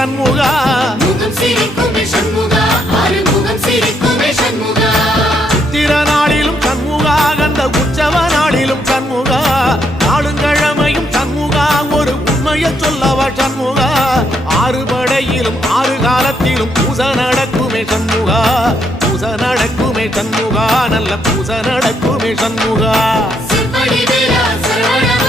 சண்முகா முகம் சிரிக்குமே சண்முகா ஆறுமுகம் சிரிக்குமே சண்முகா சித்திர நாளிலும் சண்முகா கந்த உற்சவ நாளிலும் சண்முகா நாளுங்கிழமையும் சண்முகா ஒரு உண்மையை சொல்லவா சண்முகா ஆறு படையிலும் ஆறு காலத்திலும் பூசை நடக்குமே சண்முகா பூசை நடக்குமே சண்முகா நல்ல பூசை நடக்குமே சண்முகா சிற்படி வேலா சரவண